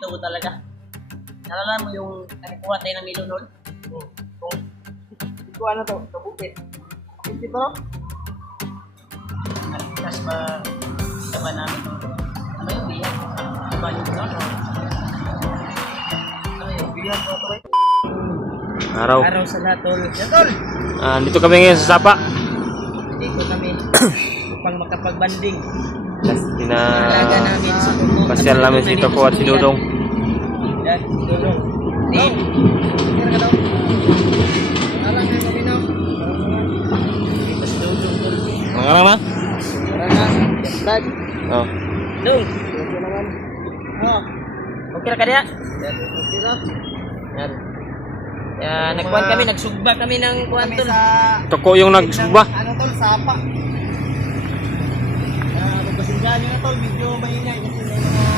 ito talaga. Nalala mo yung nakakuha tayo ng milon noon? Ito ano to? Kabukit. Kabukit ito? Nalitas pa ba namin? Ano yung biyan? Diba yung gano'n? Ano yung biyan ko ito eh? Araw. Araw sa Latol. Latol! Dito kami ngayon sa Sapa. Dito kami upang makapag-banding. Alaga namin si Coco. Pasyal namin si Coco at si Dudong. Yan, Dudong. Din! Kira ka daw. Alang kayo kami na. Mas Dudong tol. Mangarang na? Kira na. Vlog. Oh. Dudong! Ito naman. Okay na ka diya? Okay na. Yan. Yan, nagkuhan kami, nagsugba kami ng kuhan tol. Toko yung nagsugba. Ano tol? Sapa. Pagpasindahan nyo na tol. Medyo maingay kasi may mga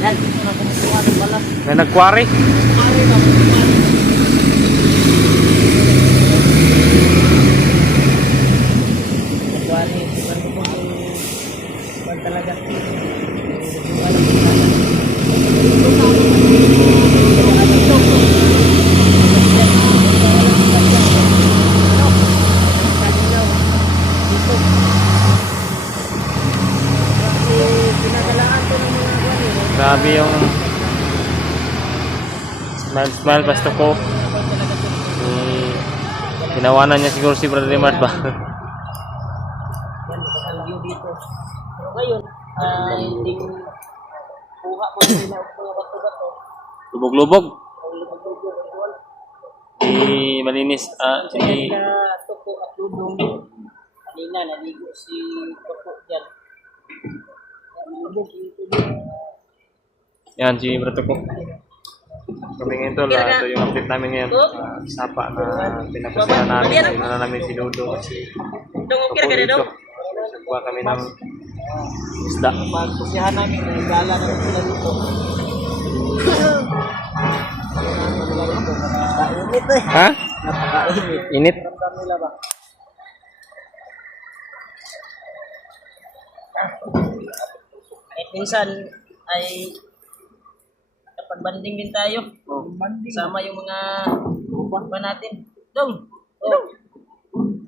Yan. ito na kumukuha ng balas. May nagkwari. Kumari na. Nagkuhan eh. Kuhan ko po kuhan talaga. Grabe yung smile basta ko. Ginawanan niya siguro si Brother Mart ba? Yan, ang view dito. Pero ngayon, hindi kuha ko nila mga bato-bato. Lubog-lubog. Malinis. Si Tuko at Dudong. Kanina, naligo si Tuko dyan. yan si Brother ko. Kami ngayon tol, ito yung update namin ngayon. Sapa na pinapasya namin. Nala namin si Dudong at si Dudong, okay na ka dito? Nagkuha kami ng isda. Pagpusyahan namin yung gala na sila dito. Napakainit eh. Ha? Napakainit. Init. Ramdam nila ba? Kahit minsan ay nakapag-banding din tayo. Banding. Kasama yung mga ba natin. Dong! Dong!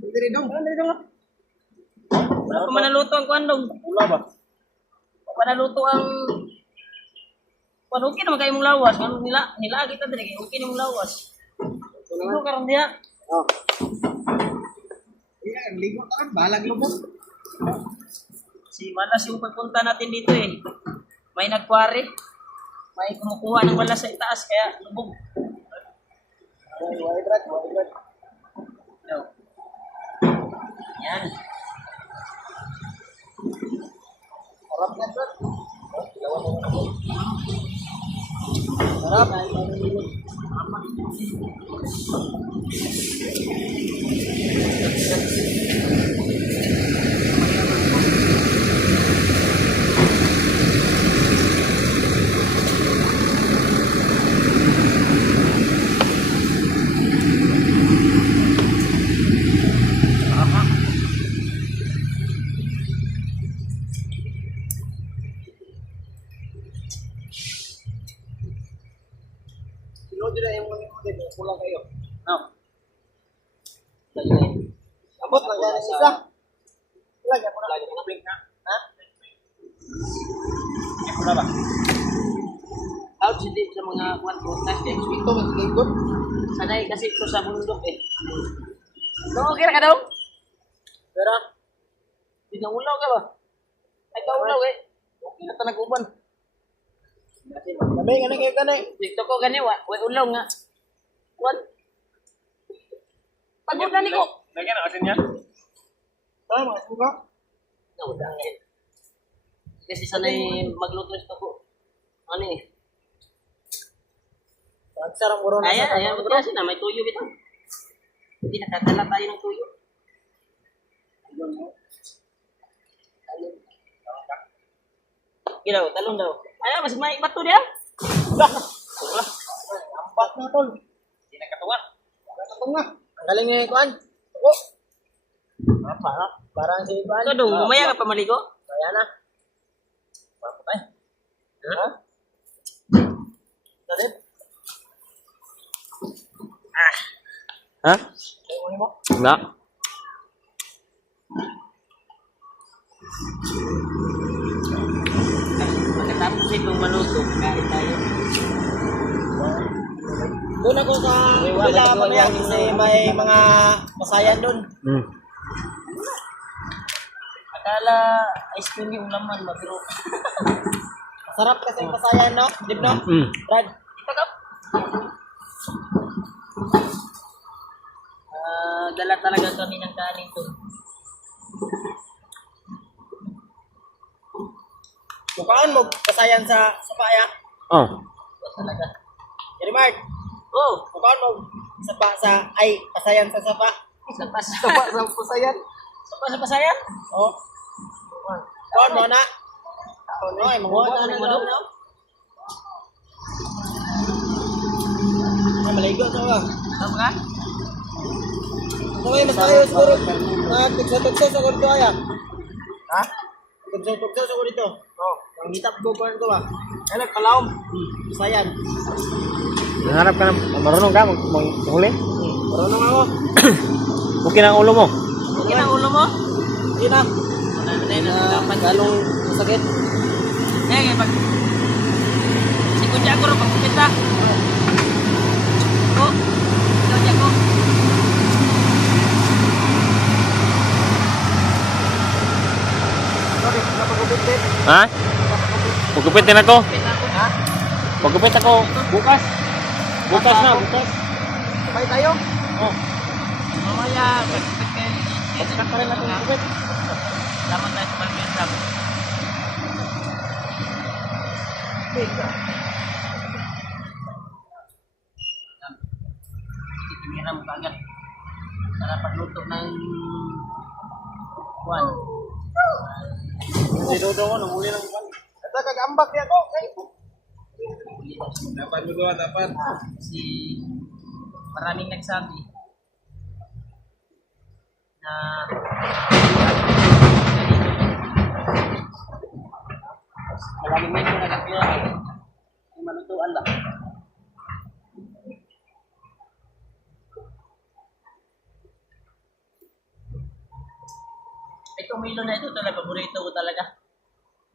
Hindi rin dong. Hindi rin dong. Wala pa manaluto ang kuhan, Dong. Wala ba? Wala pa naluto ang kuhan. Okay naman kayo mong lawas. Nila kita din. Okay na mong lawas. Ito karoon diya. Oh. Yan, ligo ka rin. Balag lubog. Si Malas yung pagpunta natin dito eh. May nagkwari. May kumukuha ng balas sa itaas kaya lubog. Wide rod, wide rod. No. Yan. Sarap na rod. Sarap. Sinod na yung mga mga kulang kayo. No. Lagi na yun. Abot lang yan isa. Lagi ako na. Lagi na blink na. Ha? Ako na ba? Out hindi sa mga kuhan ko. Next week. Ito mas lingkod. Sanay kasi ito sa bundok eh. Dong, okay na ka daw? Pero, Pinangulaw ka ba? Ay, kaulaw eh. okay na tanag uban. Gabi, gani kayo gani. Dito ko gani, wa ulaw nga. Kuhan. Pagod na ni ko. Lagyan ang asin niya. Tama, mga suka. Naudang eh. Kasi sanay magluto ito ko. Ano eh? Ang sarang muro na sa Ayan, kasi na may tuyo ito. Hindi nakakala tayo ng tuyo. Ginaw, talong daw. Ayan, mas may bato niya. Ampat na tol. Hindi nakatuwa. Ito nga. Ang galing nga yung kuhan. Ako. Apa ha? Parang si kuhan. Ito dong, mamaya ka pa maligo. Kaya na. Bakit tayo? Ha? Dalit? Ha? Ayaw mo? Enggak. Pagkatapos itong maluto, kain tayo. Doon ako sa kabila mamaya kasi may mga masayan doon. Hmm. Akala ice cream yung laman, mabiro. Masarap kasi yung masayan, no? Dib, no? Hmm. Brad? Ipagap. Dala talaga kami ng kanin doon. Mukhaan mo masayan sa paya. Oh. Ito talaga. Jerry Oh, mukhaan mo masayan sa sapa. sa pas. Sapa sa masayan. Sa pasayan? Oh. Mukhaan mo na. No, ay Mukhaan mga mo na, no? maligo sa ba? Tama ka? Okay, mas tayo siguro. Tugsa-tugsa sa kurto aya. Ha? Tugsa-tugsa sa kurto. Oh, ang hitap ko ko ba? Ano kalaom? Masayan. Nangarap ka na, marunong ka maghuli? Marunong ako. Okay na ang ulo mo? Okay na ulo mo? Hindi na. Wala na tayo, nagkapan. Galong sakit. Eh, pag... Sikudya ko rin pagkupita. Oh, sikudya ko. Sorry, napagupit din. Ha? Magupit din ako. Kupita ko. Ha? Magupit ako. Bukas. Bukas na, bukas. Sabay tayo. Oh. Mamaya, pagkupit kayo. Pagkat pa rin natin gupit. Laman tayo sa pagkupit. Tika. Tiniram ka agad. Para pagluto ng... Juan. Si Dodo ko, namuli ng pan. Ito, kagambak niya ko. Kay. Dapat mo gawa, dapat. Si... Maraming nagsabi na... Maraming medyo nagkakira yung malutuan ba? Itong Milo na ito talaga, paborito ko talaga.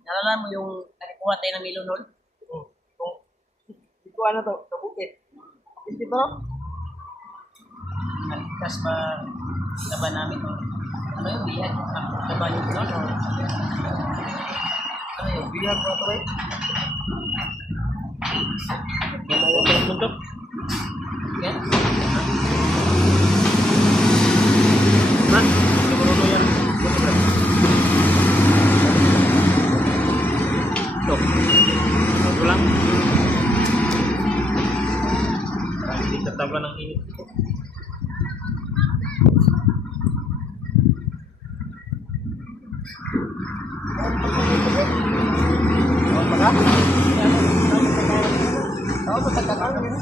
Nalala mo yung nakakuha tayo ng Milo noon? Hindi ko ano to, sa bukit. Is ito? Nagkas pa laban namin noon. Ano yung bihag? Laban yung noon? Ano yung Bihag ko ito eh. Untuk Okay? Nah, marunong yan. Tuh. Bago lang. Parang hindi tatabla ng init. Baga? Ako sa tagkakang yun.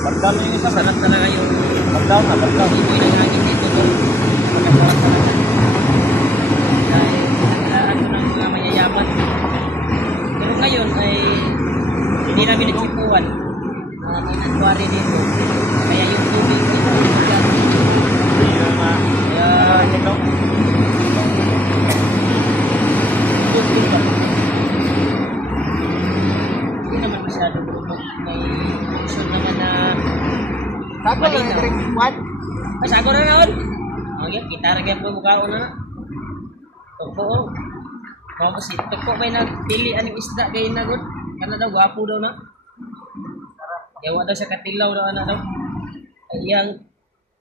Pagdalo yung isa. Sarap talaga yung Pagdalo na, pagdalo. iboy ng hangin dito doon. Pagkasarap talaga. Dahil naglaan ko ng mga mayayaman. Pero ngayon ay hindi namin nagsipuan. May nagwari dito. Kaya yung tubig ay kaya Ito. hindi naman masyado bumog. May option naman na Sako lang malinaw. yung drink. What? Mas ako na naon. Okay, kita ra gyud po mukha na. Tuko. Mao kasi tuko may nagpili aning isda kay na gud. Kana daw gwapo daw na. Yawa daw sa katilaw daw ana daw. Ay yang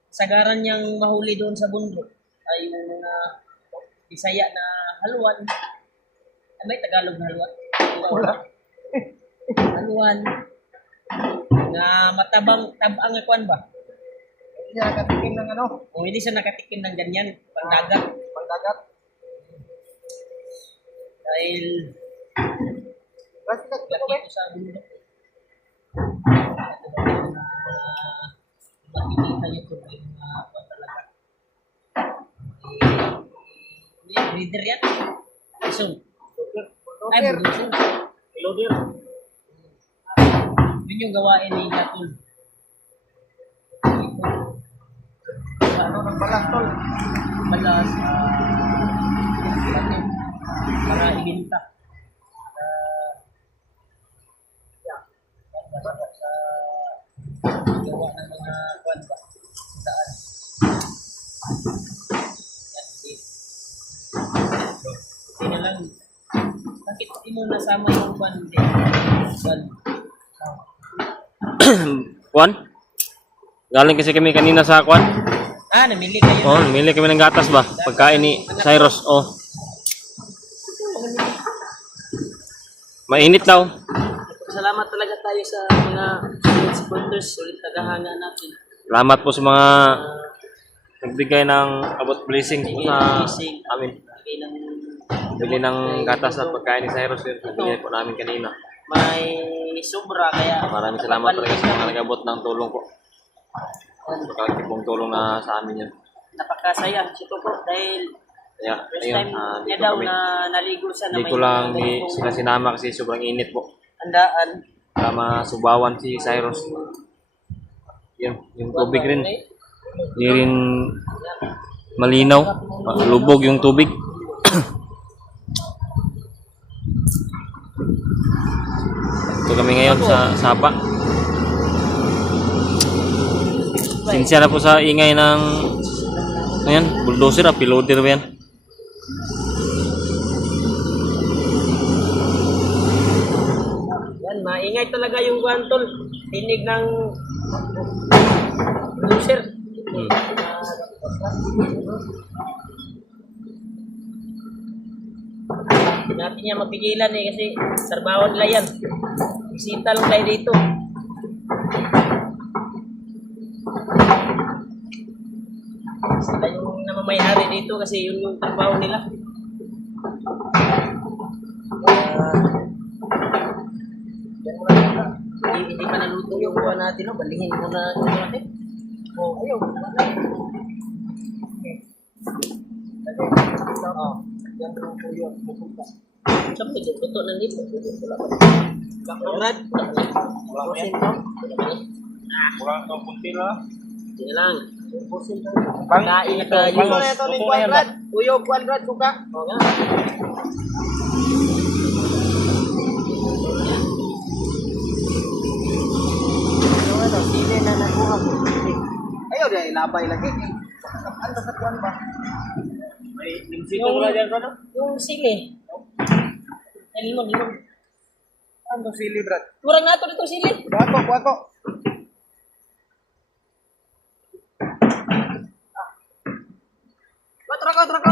sagaran niyang mahuli doon sa bundok ay yung mga Bisaya na haluan. Ay, may Tagalog na haluan. Wala. Haluan. Na matabang tabang nga kwan ba? Hindi siya nakatikim ng ano, Kung hindi siya nakatikim ng ganyan, pandagat. pagdagat. Dahil sa gulo. Makikita niyo kung may mga talaga. Breeder yan? Isong. Ay, budusin. Loader. Yun yung gawain ni Gatul. Ano ng balas tol? Balas. Para ibinta. Sa gawa ng mga kwan ba? Saan? Hindi na lang. Bakit hindi mo nasama yung kwan din? Kwan. Kwan? Galing kasi kami kanina sa kwan. Namili kayo. Oh, namili kami ng gatas ba? Pagkain ni Cyrus. Oh. Mainit daw. Salamat talaga tayo sa mga sponsors ulit tagahanga natin. Salamat po sa mga nagbigay ng about blessing po sa amin. Bigay ng Bili ng gatas at pagkain ni Cyrus. Yun, nabigay po namin kanina. may sobra kaya Maraming salamat talaga sa mga nag-abot ng tulong po. Pagkakipong tulong na sa amin yun. Napakasaya si Tuko dahil Kaya, first ayun, time niya dito daw kami. na naligo siya na Hindi ko lang sila sinama kasi sobrang init po. handaan. Para masubawan si Cyrus. Yun, yung tubig rin. Hindi rin malinaw. Lubog yung tubig. Ito kami ngayon sa Sapa. Sinsya na po sa ingay ng ayan, bulldozer, piloter ba yan? Yan, maingay talaga yung guantol. Tinig ng loser. Hindi natin yan mapigilan kasi sarbawan nila yan. Bisita lang tayo dito. Sila yung namamayari dito kasi yun yung trabaho nila. Hindi pa naluto yung buwan natin, no? Balihin mo na ito natin. Ayaw. Yan yung puyo. Saan pwede? Luto na dito. Bakrad. Busin to. Kurang ito punti lang. Sige lang. Kain na tayo. Ito na ito ng kwadrat. Uyog kwadrat suka. Oo nga. Ano, sili na nakuha ko. Ayaw dahil labay lagi. Ano sa kwan ba? May lingsito ko lang dyan ka na? Yung sili. Limon. Ano sili, brad? Kurang nga ito dito sili. Kuwako. Trako.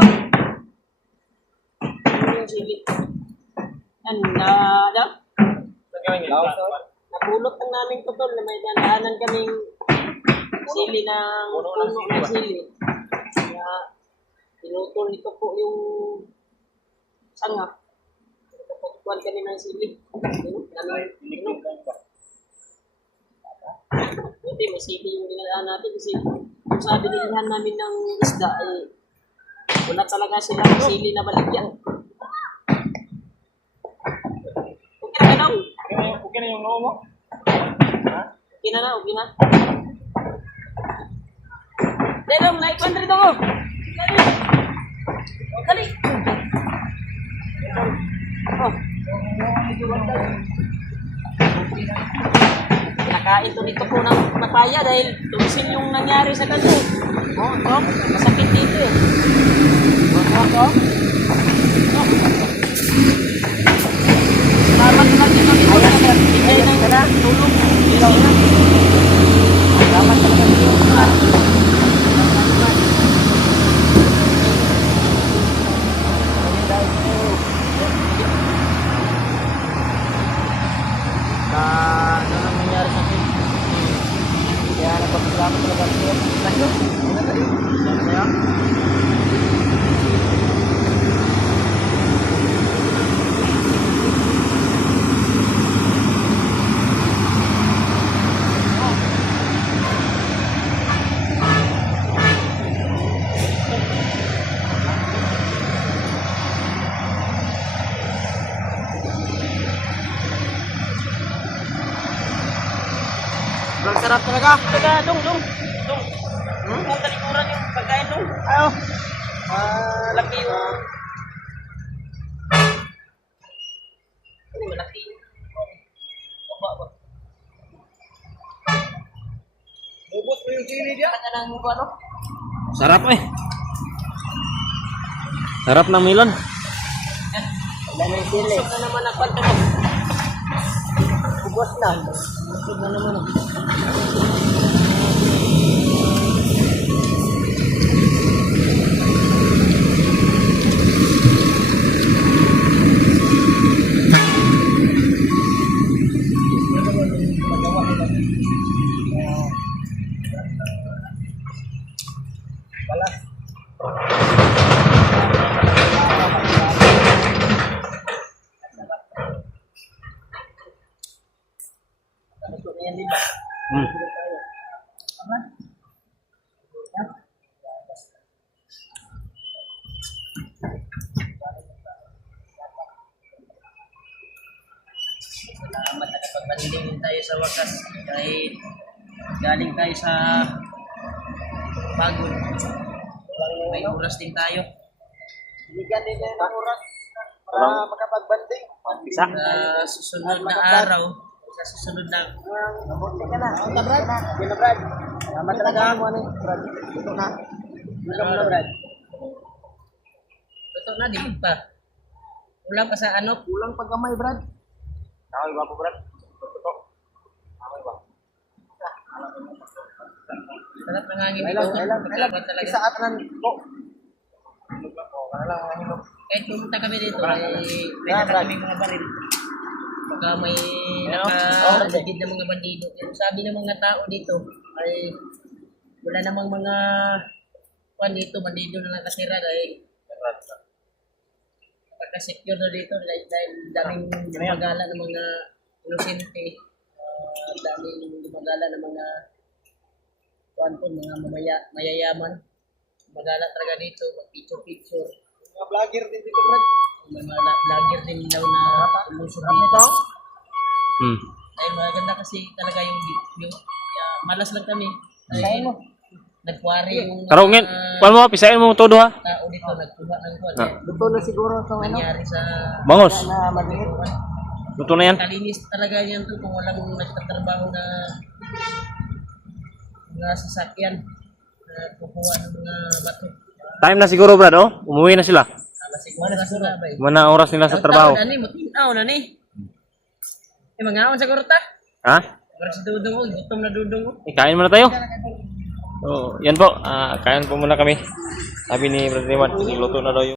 Yung sili. Yan, napulot ang naming tutol na may danaanan kaming sili ng puno ng sili. Kaya, tinutol nito po yung sangap. Pagkuhan kami ng sili. Buti, may sili yung dinadaan natin kasi kung sa binilihan namin ng isda, wala talaga silang sili na baligyan. Okay na. Okay na yung noo mo? Okay na. Denong, naik 100 ako. Dali. Oh. Nakain to dito po ng napaya dahil tumisin yung nangyari sa kanto. Masakit dito eh. Salamat naman dito dito na nagbigay ng tulong. Salamat talaga dito. Ano nang nangyari sa akin? Kaya napagkasalamat talaga dito. Saya. Sobrang sarap talaga. Teka, dong. Kung talikuran yung pagkain dong. Ayo. Malaki yung... Ano malaki yung... Baba. Ubus mo yung chili dia. Kaya lang mo ano? Sarap eh. Sarap ng melon. Wala na yung chili. Busog na naman ang kwento mo. Ubus na. Busog na naman. Ito na yan, di ba? Hmm. Salamat na kapag tayo sa wakas. Kahit galing tayo sa pagod. May oras din tayo. Bigyan din ng oras para makapagbanding. Isa. Sa susunod na araw, sa susunod na Mabuti ka na. Ang Brad. Yun na, Brad. Tama talaga mo ano, Brad. Ito na. Inom na, Brad. Ito na, di pa. Ulang pa sa ano? Kulang pag gamay, Brad. Tawag ba po, Brad? Ito. Tawag ba? Sarap ng hangin Ay dito. lang, ay lang. Magkakaroon talaga. Isa at nan. Kahit pumunta kami dito, ay may Brad, dala Brad. kami mga baril. Baka may Ano? nakakagid na mga bandido. Yung sabi ng mga tao dito, ay wala namang mga kuan dito, bandido na nakatira dahil pagka-secure na dito dahil daming gumagala ng mga inosente, daming gumagala ng mga kuanton, mga mayayaman. Gumagala talaga dito, mag-picture-picture. Mga vlogger din dito, Brad. May mga vlogger din daw na tumusog dito. Hmm. Ay maganda kasi talaga yung malas lang kami. Ay, nagkwari yung Karo ngin, paano mo pisain mo todo ha? tao dito nagkuha ng kuwan. Ah. Luto na siguro itong ano. Nangyari sa Bangos. Na maliit. Luto na yan. kalinis talaga yan to kung walang nagtatrabaho na mga sasakyan na kukuha ng mga bato. Time na siguro, Brad, oh. Umuwi na sila. Siguro na ba? Mana oras nila sa trabaho. Na ni, mutinaw na ni. Eh mga aon sa kurta. Ha? Para si Dudong ko, gutom na Dudong ko. Kain muna tayo. So, yan po. Kain po muna kami. Sabi ni Brad Raymond, luto na daw yung